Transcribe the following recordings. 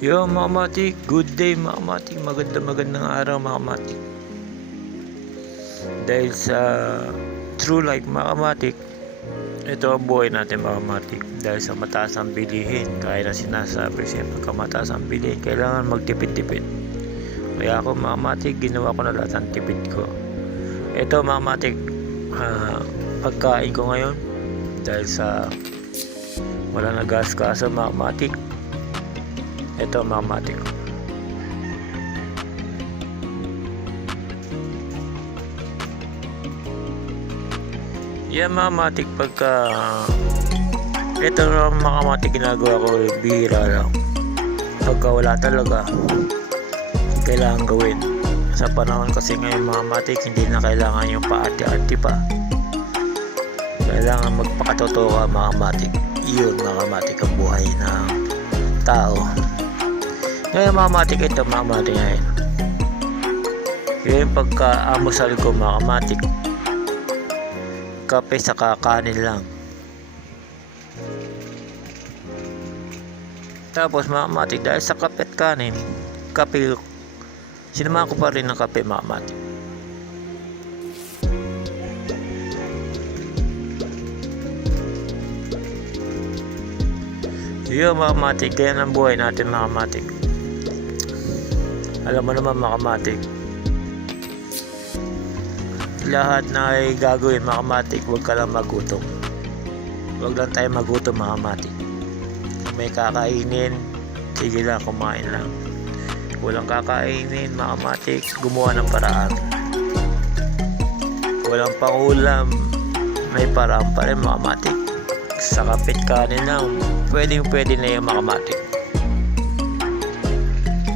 Yo mga matik, good day mga matik, magandang araw mga matik. Dahil sa true life mga matik, ito ang buhay natin mga matik. Dahil sa mataas ang bilihin, kaya na sinasabi siya, pagka mataas ang bilihin, kailangan magtipid-tipid. Kaya ako mga matik, ginawa ko na lahat ng tipid ko. Ito mga matik, pagkain ko ngayon, dahil sa wala na gas kaso mga matik, ito mga matik. Yan mga matik, pagka ito na mga matik ginagawa ko, bihira lang. Pagka wala talaga, kailangan gawin. Sa panahon kasi ngayon mga matik, hindi na kailangan yung paarte-arte pa. Kailangan magpakatotoo ka mga matik. Yun mga matik ang buhay ng tao. Ngayon mga matik, ito mga matik ngayon. Yung pagka-amusal ko mga matik, kape sa kakanin lang. Tapos mga matik, dahil sa kape at kanin, kape, sinamahan ko pa rin ng kape mga matik. Yun mga matik, kaya ng buhay natin mga matik. Alam mo naman mga matik, lahat na ay gagawin mga matik, huwag ka lang magutom. Huwag lang tayo magutom mga matik. Kung may kakainin, sige lang, kumain lang. Walang kakainin mga matik, gumawa ng paraan. Walang pangulam, may paraan pa rin mga matik. Sa kapit kanin lang, pwede na yung mga matik.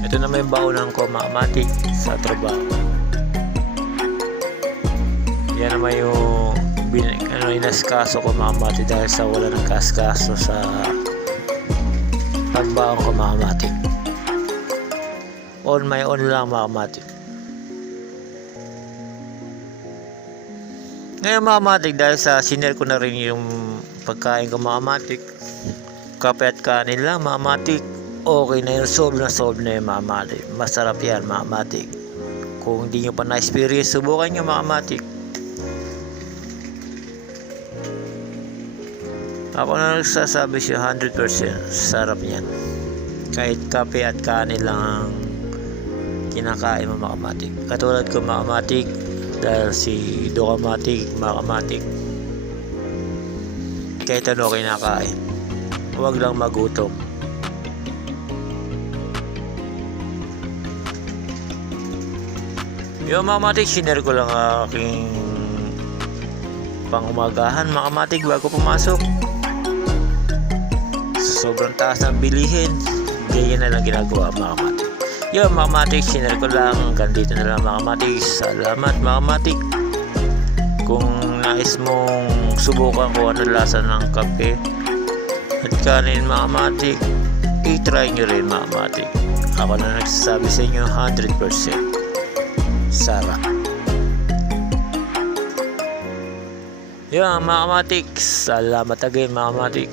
Ito na may baunan ko mga matik sa trabaho. Yan naman yung inaskaso ko mga matik, dahil sa wala ng kaskaso sa pagbaon ko mga matik. On my own lang mga matik. Ngayon mga matik, dahil sa sinare ko na rin yung pagkain ko mga matik, kape at kanin lang mga matik, okay na yun, solve na yun mga matik. Masarap yan mga matik. Kung hindi nyo pa na-experience, subukan nyo mga matik. Ako na nagsasabi siya, 100% sarap niyan. Kahit kape at kanin lang ang kinakain mo mga matik. Katulad ko mga matik, dahil si Doka matik, mga matik, kahit ano kinakain, huwag lang magutom. Yung mga matik, sinare ko lang aking pangumagahan mga matik bago pumasok. Sobrang taas ng bilihin, ganyan na lang ginagawa mga matik. Yung mga matik, sinare ko lang, hanggang dito na lang mga matik. Salamat mga matik. Kung nais mong subukan kung ano lasa ng kape at kanin mga matik, i-try nyo rin mga matik. Ako na nagsasabi sa inyo, 100% sarap. Yan mga matik, salamat again mga matik.